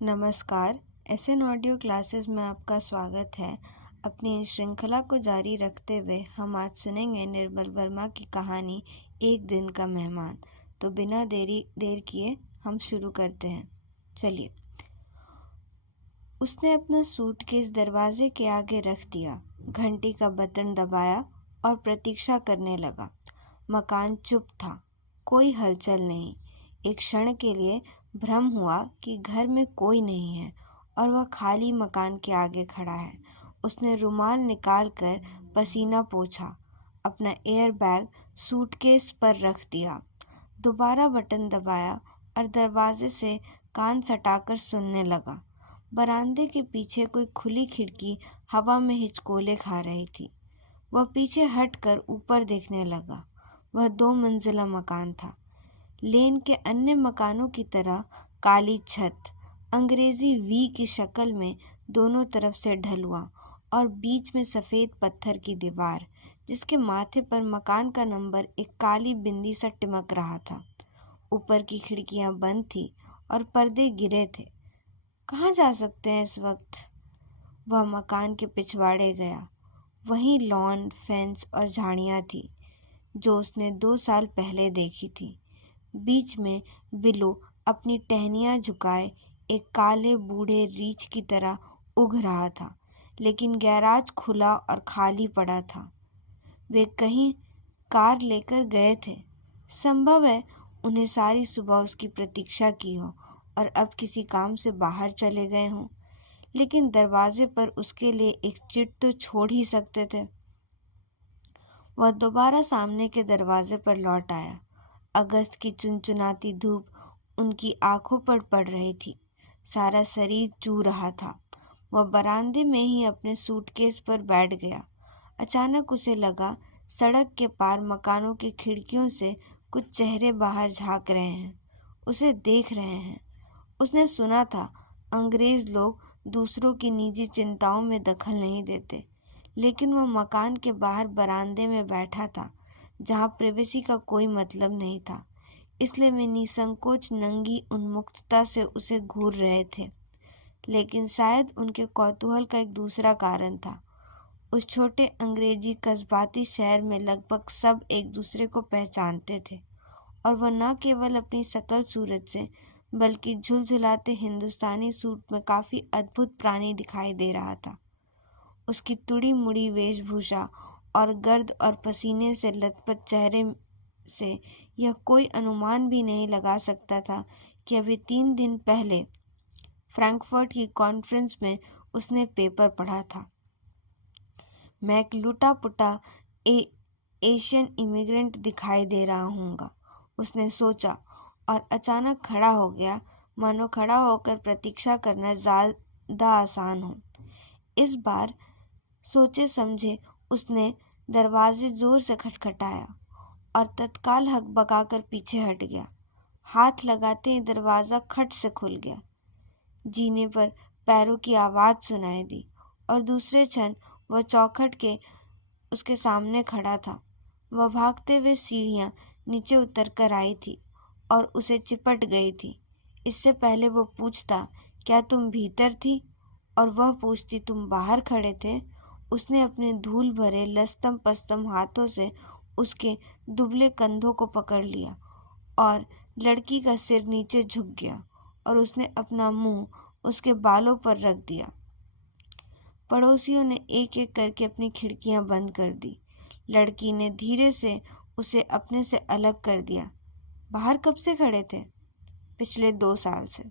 नमस्कार। SN audio classes में आपका स्वागत है। अपनी इन श्रृंखला को जारी रखते हुए हम आज सुनेंगे निर्मल वर्मा की कहानी एक दिन का मेहमान। तो बिना देर किए हम शुरू करते हैं। चलिए। उसने अपना सूटकेस दरवाजे के आगे रख दिया, घंटी का बटन दबाया और प्रतीक्षा करने लगा। मकान चुप था, कोई हलचल नहीं। एक क्षण के लिए भ्रम हुआ कि घर में कोई नहीं है और वह खाली मकान के आगे खड़ा है। उसने रुमाल निकालकर पसीना पोंछा, अपना एयर बैग सूटकेस पर रख दिया, दोबारा बटन दबाया और दरवाजे से कान सटाकर सुनने लगा। बरामदे के पीछे कोई खुली खिड़की हवा में हिचकोले खा रही थी। वह पीछे हटकर ऊपर देखने लगा। वह 2 मंजिला मकान था। लेन के अन्य मकानों की तरह काली छत, अंग्रेजी वी की शक्ल में दोनों तरफ से ढलुआ और बीच में सफ़ेद पत्थर की दीवार, जिसके माथे पर मकान का नंबर एक काली बिंदी सा टिमक रहा था। ऊपर की खिड़कियां बंद थी और पर्दे गिरे थे। कहाँ जा सकते हैं इस वक्त? वह मकान के पिछवाड़े गया। वहीं लॉन, फेंस और झाड़ियाँ थी जो उसने 2 साल पहले देखी थी। बीच में विलो अपनी टहनियाँ झुकाए एक काले बूढ़े रीछ की तरह उग रहा था, लेकिन गैराज खुला और खाली पड़ा था। वे कहीं कार लेकर गए थे। संभव है उन्हें सारी सुबह उसकी प्रतीक्षा की हो और अब किसी काम से बाहर चले गए हों, लेकिन दरवाजे पर उसके लिए एक चिट तो छोड़ ही सकते थे। वह दोबारा सामने के दरवाजे पर लौट आया। अगस्त की चुनचुनाती धूप उनकी आंखों पर पड़ रही थी। सारा शरीर चू रहा था। वह बरामदे में ही अपने सूटकेस पर बैठ गया। अचानक उसे लगा सड़क के पार मकानों की खिड़कियों से कुछ चेहरे बाहर झांक रहे हैं, उसे देख रहे हैं। उसने सुना था अंग्रेज लोग दूसरों की निजी चिंताओं में दखल नहीं देते, लेकिन वह मकान के बाहर बरामदे में बैठा था जहाँ प्रिवेसी का कोई मतलब नहीं था। इसलिए वे निसंकोच नंगी उन्मुक्तता से उसे घूर रहे थे, लेकिन शायद उनके कौतूहल का एक दूसरा कारण था। उस छोटे अंग्रेजी कस्बाती शहर में लगभग सब एक दूसरे को पहचानते थे और वह न केवल अपनी शकल सूरत से बल्कि झुलझुलाते हिंदुस्तानी सूट में काफ़ी अद्भुत प्राणी दिखाई दे रहा था। उसकी तुड़ी मुड़ी वेशभूषा और गर्द और पसीने से लथपथ चेहरे से यह कोई अनुमान भी नहीं लगा सकता था कि अभी 3 दिन पहले फ्रैंकफर्ट की कॉन्फ्रेंस में उसने पेपर पढ़ा था। मैं एक लुटा पुटा एशियन इमिग्रेंट दिखाई दे रहा हूँगा, उसने सोचा और अचानक खड़ा हो गया, मानो खड़ा होकर प्रतीक्षा करना ज़्यादा आसान हो। इस बार सोचे समझे उसने दरवाजे जोर से खटखटाया और तत्काल हकबकाकर पीछे हट गया। हाथ लगाते ही दरवाज़ा खट से खुल गया। जीने पर पैरों की आवाज़ सुनाई दी और दूसरे क्षण वह चौखट के उसके सामने खड़ा था। वह भागते हुए सीढ़ियाँ नीचे उतर कर आई थी और उसे चिपट गई थी। इससे पहले वो पूछता, क्या तुम भीतर थी? और वह पूछती, तुम बाहर खड़े थे? उसने अपने धूल भरे लस्तम पस्तम हाथों से उसके दुबले कंधों को पकड़ लिया और लड़की का सिर नीचे झुक गया और उसने अपना मुंह उसके बालों पर रख दिया। पड़ोसियों ने एक एक करके अपनी खिड़कियां बंद कर दी। लड़की ने धीरे से उसे अपने से अलग कर दिया। बाहर कब से खड़े थे? पिछले 2 साल से।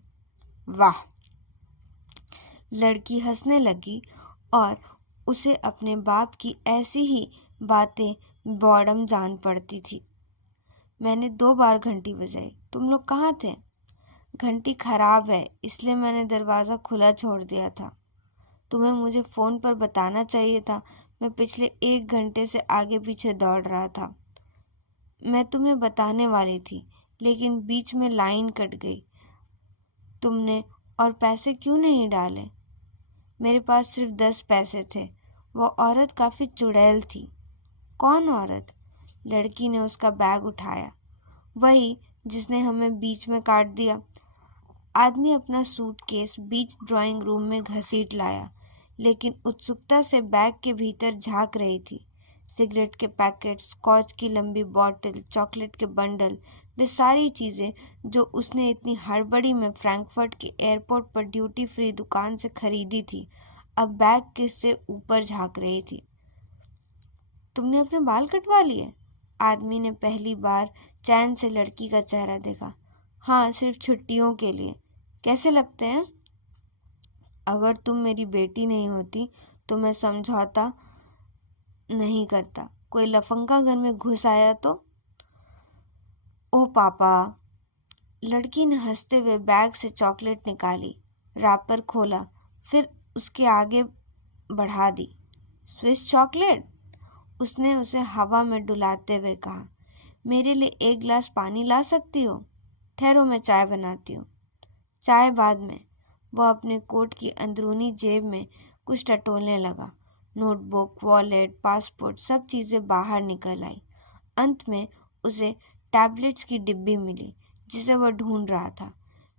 वाह! लड़की हंसने लगी और उसे अपने बाप की ऐसी ही बातें बॉर्डम जान पड़ती थी। मैंने 2 बार घंटी बजाई, तुम लोग कहाँ थे? घंटी खराब है, इसलिए मैंने दरवाज़ा खुला छोड़ दिया था। तुम्हें मुझे फ़ोन पर बताना चाहिए था। मैं पिछले 1 घंटे से आगे पीछे दौड़ रहा था। मैं तुम्हें बताने वाली थी, लेकिन बीच में लाइन कट गई। तुमने और पैसे क्यों नहीं डाले? मेरे पास सिर्फ 10 पैसे थे। वह औरत काफ़ी चुड़ैल थी। कौन औरत? लड़की ने उसका बैग उठाया। वही जिसने हमें बीच में काट दिया। आदमी अपना सूटकेस बीच ड्राइंग रूम में घसीट लाया, लेकिन उत्सुकता से बैग के भीतर झांक रही थी। सिगरेट के पैकेट, स्कॉच की लंबी बॉटल, चॉकलेट के बंडल, वे सारी चीज़ें जो उसने इतनी हड़बड़ी में फ्रैंकफर्ट के एयरपोर्ट पर ड्यूटी फ्री दुकान से खरीदी थी, अब बैग के से ऊपर झांक रही थी। तुमने अपने बाल कटवा लिए? आदमी ने पहली बार चैन से लड़की का चेहरा देखा। हाँ, सिर्फ छुट्टियों के लिए। कैसे लगते हैं? अगर तुम मेरी बेटी नहीं होती तो मैं समझौता नहीं करता। कोई लफंगा घर में घुस आया तो? ओ पापा। लड़की ने हंसते हुए बैग से चॉकलेट निकाली, रैपर खोला, फिर उसके आगे बढ़ा दी। Swiss chocolate? उसने उसे हवा में डुलाते हुए कहा। मेरे लिए एक गिलास पानी ला सकती हो? ठहरो, मैं चाय बनाती हूँ। चाय बाद में। वह अपने कोट की अंदरूनी जेब में कुछ टटोलने लगा। नोटबुक, वॉलेट, पासपोर्ट, सब चीज़ें बाहर निकल आई। अंत में उसे टैबलेट्स की डिब्बी मिली जिसे वह ढूंढ रहा था।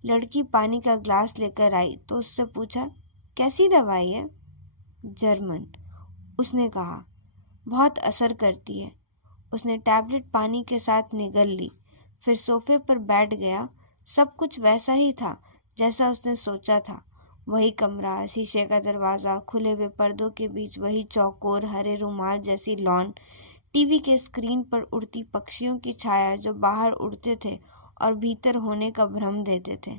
लड़की पानी का ग्लास लेकर आई तो उससे पूछा, कैसी दवाई है? जर्मन, उसने कहा। बहुत असर करती है। उसने टैबलेट पानी के साथ निगल ली, फिर सोफे पर बैठ गया। सब कुछ वैसा ही था जैसा उसने सोचा था। वही कमरा, शीशे का दरवाज़ा, खुले हुए पर्दों के बीच वही चौकोर हरे रुमाल जैसी लॉन, टीवी के स्क्रीन पर उड़ती पक्षियों की छाया जो बाहर उड़ते थे और भीतर होने का भ्रम देते थे।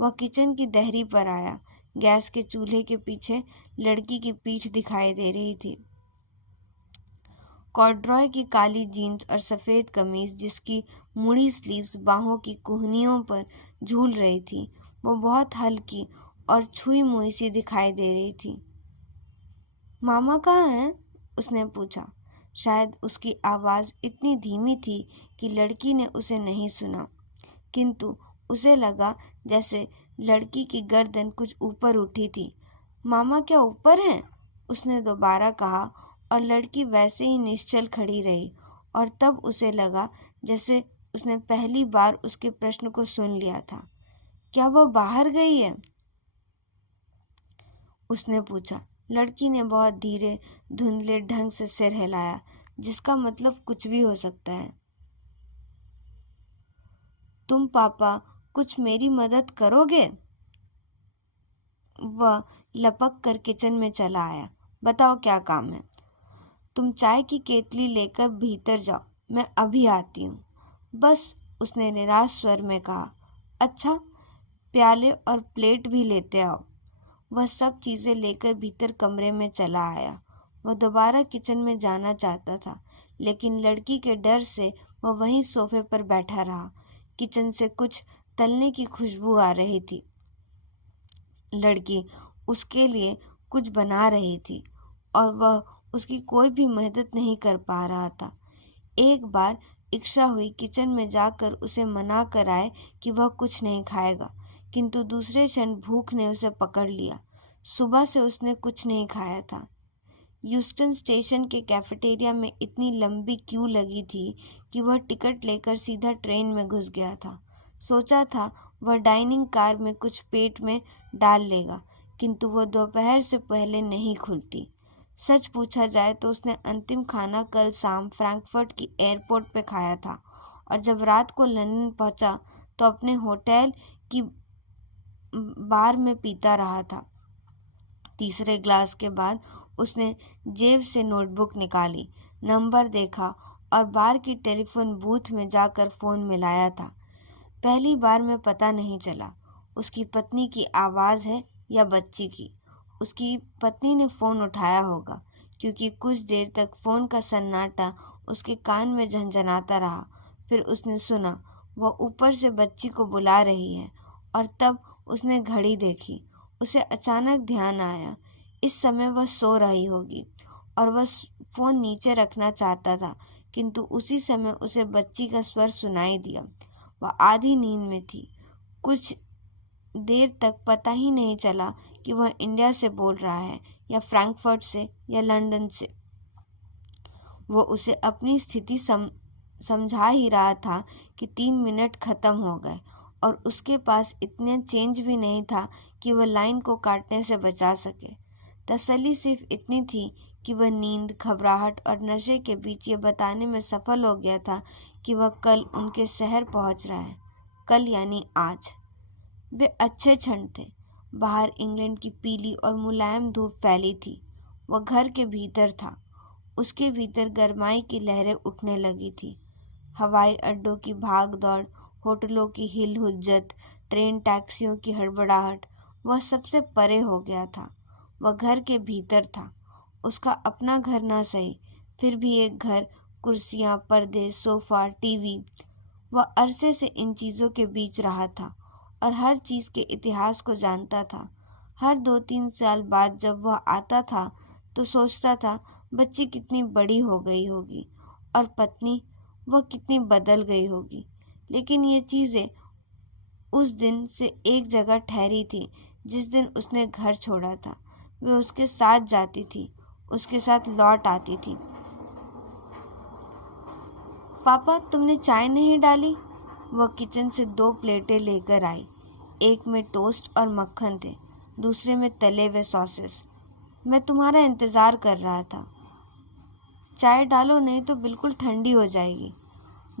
वह किचन की दहरी पर आया। गैस के चूल्हे के पीछे लड़की की पीठ दिखाई दे रही थी। कॉर्डरॉय की काली जीन्स और सफ़ेद कमीज जिसकी मुड़ी स्लीव्स बाहों की कुहनियों पर झूल रही थी, वो बहुत हल्की और छुई मुई सी दिखाई दे रही थी। मामा कहाँ हैं? उसने पूछा। शायद उसकी आवाज़ इतनी धीमी थी कि लड़की ने उसे नहीं सुना, किंतु उसे लगा जैसे लड़की की गर्दन कुछ ऊपर उठी थी। मामा क्या ऊपर हैं? उसने दोबारा कहा और लड़की वैसे ही निश्चल खड़ी रही, और तब उसे लगा जैसे उसने पहली बार उसके प्रश्न को सुन लिया था। क्या वह बाहर गई है? उसने पूछा। लड़की ने बहुत धीरे धुंधले ढंग से सिर हिलाया, जिसका मतलब कुछ भी हो सकता है। तुम पापा कुछ मेरी मदद करोगे? वह लपक कर किचन में चला आया। बताओ क्या काम है? तुम चाय की केतली लेकर भीतर जाओ, मैं अभी आती हूँ। बस, उसने निराश स्वर में कहा। अच्छा, प्याले और प्लेट भी लेते आओ। वह सब चीज़ें लेकर भीतर कमरे में चला आया। वह दोबारा किचन में जाना चाहता था, लेकिन लड़की के डर से वह वहीं सोफे पर बैठा रहा। किचन से कुछ तलने की खुशबू आ रही थी। लड़की उसके लिए कुछ बना रही थी और वह उसकी कोई भी मदद नहीं कर पा रहा था। एक बार इच्छा हुई किचन में जाकर उसे मना कराए कि वह कुछ नहीं खाएगा, किंतु दूसरे क्षण भूख ने उसे पकड़ लिया। सुबह से उसने कुछ नहीं खाया था। ह्यूस्टन स्टेशन के कैफेटेरिया में इतनी लंबी क्यू लगी थी कि वह टिकट लेकर सीधा ट्रेन में घुस गया था। सोचा था वह डाइनिंग कार में कुछ पेट में डाल लेगा, किंतु वह दोपहर से पहले नहीं खुलती। सच पूछा जाए तो उसने अंतिम खाना कल शाम फ्रैंकफर्ट की एयरपोर्ट पे खाया था, और जब रात को लंदन पहुंचा तो अपने होटल की बार में पीता रहा था। तीसरे ग्लास के बाद उसने जेब से नोटबुक निकाली, नंबर देखा और बार की टेलीफोन बूथ में जाकर फ़ोन मिलाया था। पहली बार में पता नहीं चला उसकी पत्नी की आवाज़ है या बच्ची की। उसकी पत्नी ने फ़ोन उठाया होगा, क्योंकि कुछ देर तक फ़ोन का सन्नाटा उसके कान में झनझनाता रहा। फिर उसने सुना वह ऊपर से बच्ची को बुला रही है, और तब उसने घड़ी देखी। उसे अचानक ध्यान आया इस समय वह सो रही होगी, और वह फ़ोन नीचे रखना चाहता था, किंतु उसी समय उसे बच्ची का स्वर सुनाई दिया। वह आधी नींद में थी। कुछ देर तक पता ही नहीं चला कि वह इंडिया से बोल रहा है या फ्रैंकफर्ट से या लंदन से। वो उसे अपनी स्थिति समझा ही रहा था कि 3 मिनट खत्म हो गए और उसके पास इतना चेंज भी नहीं था कि वह लाइन को काटने से बचा सके। तसल्ली सिर्फ इतनी थी कि वह नींद, घबराहट और नशे के बीच ये बताने में सफल हो गया था कि वह कल उनके शहर पहुंच रहा है। कल यानी आज। वे अच्छे क्षण थे। बाहर इंग्लैंड की पीली और मुलायम धूप फैली थी। वह घर के भीतर था। उसके भीतर गरमाई की लहरें उठने लगी थी। हवाई अड्डों की भाग दौड़, होटलों की हिल हुज्जत, ट्रेन टैक्सियों की हड़बड़ाहट, वह सबसे परे हो गया था। वह घर के भीतर था। उसका अपना घर ना सही, फिर भी एक घर, कुर्सियां, पर्दे, सोफा, टीवी। वह अरसे से इन चीज़ों के बीच रहा था और हर चीज़ के इतिहास को जानता था। हर 2-3 साल बाद जब वह आता था तो सोचता था बच्ची कितनी बड़ी हो गई होगी और पत्नी वह कितनी बदल गई होगी। लेकिन ये चीज़ें उस दिन से एक जगह ठहरी थी जिस दिन उसने घर छोड़ा था। वे उसके साथ जाती थी, उसके साथ लौट आती थी। पापा, तुमने चाय नहीं डाली? वह किचन से 2 प्लेटें लेकर आई। एक में टोस्ट और मक्खन थे, दूसरे में तले हुए सॉसेस। मैं तुम्हारा इंतज़ार कर रहा था। चाय डालो, नहीं तो बिल्कुल ठंडी हो जाएगी।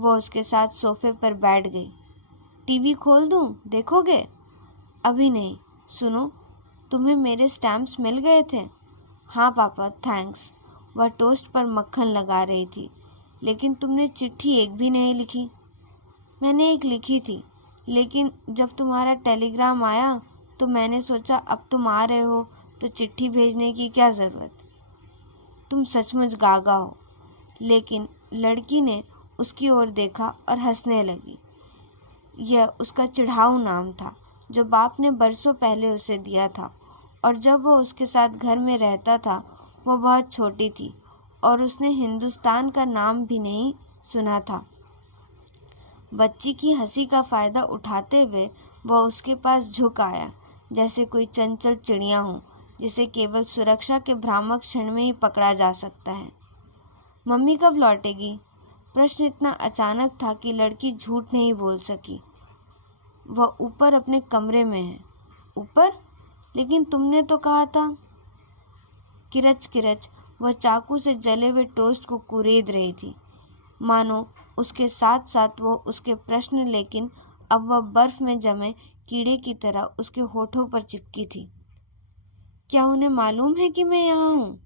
वह उसके साथ सोफे पर बैठ गई। टीवी खोल दूं, देखोगे? अभी नहीं। सुनो, तुम्हें मेरे स्टैम्प्स मिल गए थे? हाँ पापा, थैंक्स। वह टोस्ट पर मक्खन लगा रही थी। लेकिन तुमने चिट्ठी एक भी नहीं लिखी। मैंने एक लिखी थी, लेकिन जब तुम्हारा टेलीग्राम आया तो मैंने सोचा अब तुम आ रहे हो तो चिट्ठी भेजने की क्या ज़रूरत। तुम सचमुच गागा हो। लेकिन लड़की ने उसकी ओर देखा और हंसने लगी। यह उसका चिढ़ाऊ नाम था जो बाप ने बरसों पहले उसे दिया था, और जब वो उसके साथ घर में रहता था वो बहुत छोटी थी और उसने हिंदुस्तान का नाम भी नहीं सुना था। बच्ची की हंसी का फ़ायदा उठाते हुए वह उसके पास झुक आया, जैसे कोई चंचल चिड़िया हो जिसे केवल सुरक्षा के भ्रामक क्षण में ही पकड़ा जा सकता है। मम्मी कब लौटेगी? प्रश्न इतना अचानक था कि लड़की झूठ नहीं बोल सकी। वह ऊपर अपने कमरे में है। ऊपर? लेकिन तुमने तो कहा था। किरच किरच वह चाकू से जले हुए टोस्ट को कुरेद रही थी, मानो उसके साथ साथ वो उसके प्रश्न, लेकिन अब वह बर्फ में जमे कीड़े की तरह उसके होठों पर चिपकी थी। क्या उन्हें मालूम है कि मैं यहाँ हूँ?